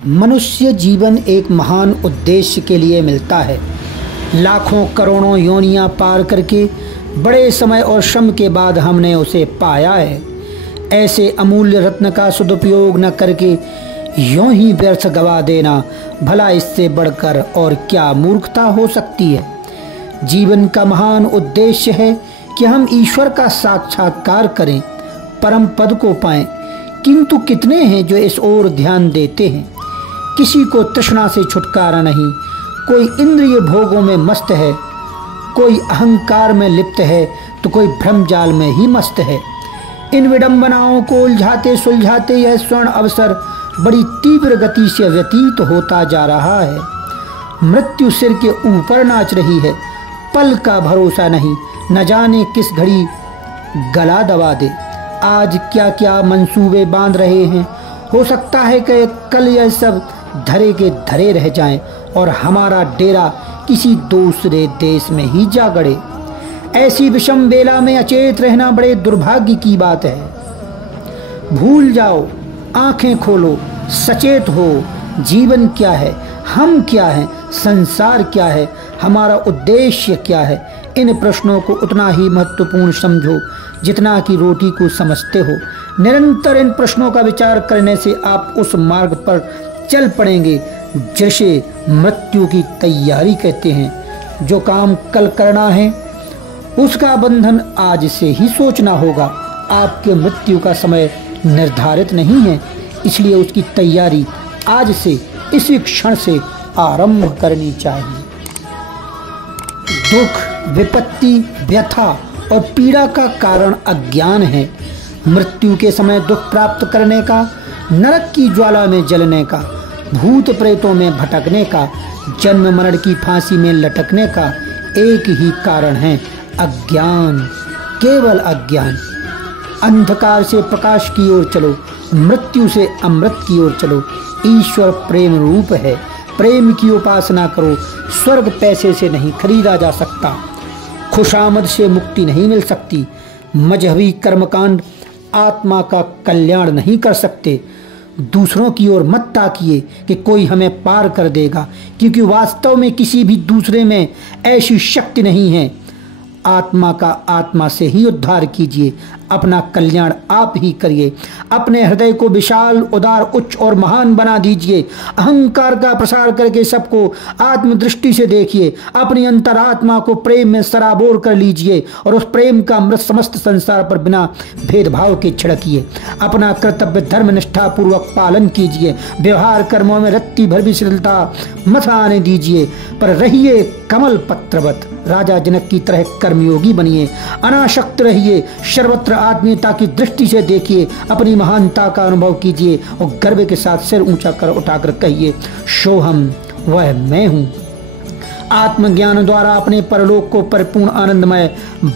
मनुष्य जीवन एक महान उद्देश्य के लिए मिलता है। लाखों करोड़ों योनियां पार करके बड़े समय और श्रम के बाद हमने उसे पाया है। ऐसे अमूल्य रत्न का सदुपयोग न करके यूं ही व्यर्थ गवा देना भला इससे बढ़कर और क्या मूर्खता हो सकती है। जीवन का महान उद्देश्य है कि हम ईश्वर का साक्षात्कार करें, परम पद को पाएं। किंतु कितने हैं जो इस ओर ध्यान देते हैं। किसी को तृष्णा से छुटकारा नहीं, कोई इंद्रिय भोगों में मस्त है, कोई अहंकार में लिप्त है तो कोई भ्रमजाल में ही मस्त है। इन विडंबनाओं को उलझाते सुलझाते यह स्वर्ण अवसर बड़ी तीव्र गति से व्यतीत होता जा रहा है। मृत्यु सिर के ऊपर नाच रही है, पल का भरोसा नहीं, न जाने किस घड़ी गला दबा दे। आज क्या क्या मंसूबे बांध रहे हैं, हो सकता है कि कल यह सब धरे के धरे रह जाएं और हमारा डेरा किसी दूसरे देश में ही जा गड़े। ऐसी विषम बेला में अचेत रहना बड़े दुर्भाग्य की बात है। भूल जाओ, आंखें खोलो, सचेत हो। जीवन क्या है, हम क्या हैं, संसार क्या है, हमारा उद्देश्य क्या है। इन प्रश्नों को उतना ही महत्वपूर्ण समझो जितना कि रोटी को समझते हो। निरंतर इन प्रश्नों का विचार करने से आप उस मार्ग पर चल पड़ेंगे जिसे मृत्यु की तैयारी कहते हैं। जो काम कल करना है उसका बंधन आज से ही सोचना होगा। आपके मृत्यु का समय निर्धारित नहीं है, इसलिए उसकी तैयारी आज से, इसी क्षण से आरंभ करनी चाहिए। दुख, विपत्ति, व्यथा और पीड़ा का कारण अज्ञान है। मृत्यु के समय दुख प्राप्त करने का, नरक की ज्वाला में जलने का, भूत प्रेतों में भटकने का, जन्म मरण की फांसी में लटकने का एक ही कारण है, अज्ञान, केवल अज्ञान। अंधकार से प्रकाश की ओर चलो, मृत्यु से अमृत की ओर चलो। ईश्वर प्रेम रूप है, प्रेम की उपासना करो। स्वर्ग पैसे से नहीं खरीदा जा सकता, खुशामद से मुक्ति नहीं मिल सकती। मजहबी कर्मकांड आत्मा का कल्याण नहीं कर सकते। दूसरों की ओर मत ताकिए कि कोई हमें पार कर देगा, क्योंकि वास्तव में किसी भी दूसरे में ऐसी शक्ति नहीं है। आत्मा का आत्मा से ही उद्धार कीजिए, अपना कल्याण आप ही करिए। अपने हृदय को विशाल, उदार, उच्च और महान बना दीजिए। अहंकार का प्रसार करके सबको आत्मदृष्टि से देखिए। अपनी अंतरात्मा को प्रेम में सराबोर कर लीजिए और उस प्रेम का अमृत समस्त संसार पर बिना भेदभाव के छिड़किए। अपना कर्तव्य धर्म निष्ठा पूर्वक पालन कीजिए। व्यवहार कर्मों में रत्ती भर भी शिथिलता मत आने दीजिए, पर रहिए कमल पत्रवत। राजा जनक की तरह कर्मयोगी बनिए। अनासक्त रहिए, सर्वत्र आत्मीयता की दृष्टि से देखिए। अपनी महानता का अनुभव कीजिए और गर्व के साथ सिर ऊंचा कर उठाकर कहिए, सोहम, वह मैं हूँ। आत्मज्ञान द्वारा अपने परलोक को परिपूर्ण आनंदमय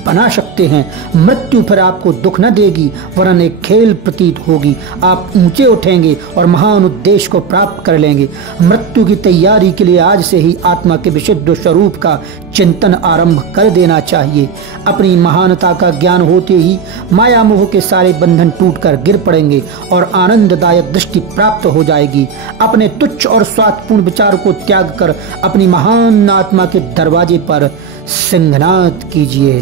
बना सकते हैं। मृत्यु फिर आपको दुख न देगी, वरन एक खेल प्रतीत होगी। आप ऊंचे उठेंगे और महान उद्देश्य को प्राप्त कर लेंगे। मृत्यु की तैयारी के लिए आज से ही आत्मा के विशुद्ध स्वरूप का चिंतन आरंभ कर देना चाहिए। अपनी महानता का ज्ञान होते ही माया मोह के सारे बंधन टूटकर गिर पड़ेंगे और आनंददायक दृष्टि प्राप्त हो जाएगी। अपने तुच्छ और स्वार्थपूर्ण विचार को त्याग कर अपनी महान आत्मा के दरवाजे पर सिंहनाद कीजिए।